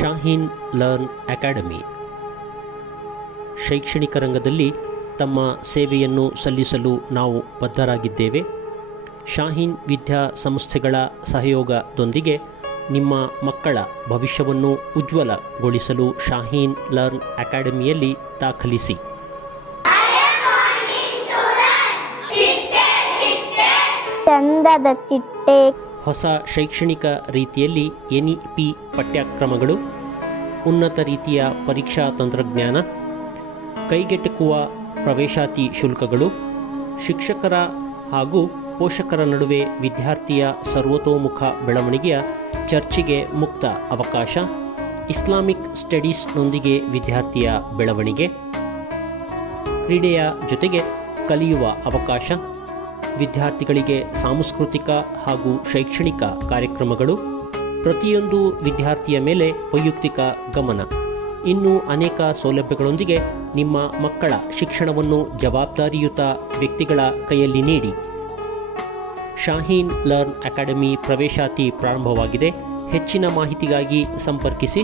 Shaheen learn academy ಶೈಕ್ಷಣಿಕ ರಂಗದಲ್ಲಿ ತಮ್ಮ ಸೇವೆಯನ್ನು ಸಲ್ಲಿಸಲು ನಾವು ಬದ್ಧರಾಗಿದ್ದೇವೆ. ಶಾಹೀನ್ ವಿದ್ಯಾ ಸಂಸ್ಥೆಗಳ ಸಹಯೋಗದೊಂದಿಗೆ ನಿಮ್ಮ ಮಕ್ಕಳ ಭವಿಷ್ಯವನ್ನು ಉಜ್ವಲಗೊಳಿಸಲು ಶಾಹೀನ್ ಲರ್ನ್ ಅಕಾಡೆಮಿಯಲ್ಲಿ ದಾಖಲಿಸಿ. ಚಂದದ ಚಿಟ್ಟೆ, ಹೊಸ ಶೈಕ್ಷಣಿಕ ರೀತಿಯಲ್ಲಿ NEP ಪಠ್ಯಕ್ರಮಗಳು, ಉನ್ನತ ರೀತಿಯ ಪರೀಕ್ಷಾ ತಂತ್ರಜ್ಞಾನ, ಕೈಗೆಟುಕುವ ಪ್ರವೇಶಾತಿ ಶುಲ್ಕಗಳು, ಶಿಕ್ಷಕರ ಹಾಗೂ ಪೋಷಕರ ನಡುವೆ ವಿದ್ಯಾರ್ಥಿಯ ಸರ್ವತೋಮುಖ ಬೆಳವಣಿಗೆಯ ಚರ್ಚೆಗೆ ಮುಕ್ತ ಅವಕಾಶ, ಇಸ್ಲಾಮಿಕ್ ಸ್ಟಡೀಸ್ನೊಂದಿಗೆ ವಿದ್ಯಾರ್ಥಿಯ ಬೆಳವಣಿಗೆ, ಕ್ರೀಡೆಯ ಜೊತೆಗೆ ಕಲಿಯುವ ಅವಕಾಶ, ವಿದ್ಯಾರ್ಥಿಗಳಿಗೆ ಸಾಂಸ್ಕೃತಿಕ ಹಾಗೂ ಶೈಕ್ಷಣಿಕ ಕಾರ್ಯಕ್ರಮಗಳು, ಪ್ರತಿಯೊಂದು ವಿದ್ಯಾರ್ಥಿಯ ಮೇಲೆ ವೈಯಕ್ತಿಕ ಗಮನ, ಇನ್ನೂ ಅನೇಕ ಸೌಲಭ್ಯಗಳೊಂದಿಗೆ ನಿಮ್ಮ ಮಕ್ಕಳ ಶಿಕ್ಷಣವನ್ನು ಜವಾಬ್ದಾರಿಯುತ ವ್ಯಕ್ತಿಗಳ ಕೈಯಲ್ಲಿ ನೀಡಿ. ಶಾಹೀನ್ ಲರ್ನ್ ಅಕಾಡೆಮಿ ಪ್ರವೇಶಾತಿ ಪ್ರಾರಂಭವಾಗಿದೆ. ಹೆಚ್ಚಿನ ಮಾಹಿತಿಗಾಗಿ ಸಂಪರ್ಕಿಸಿ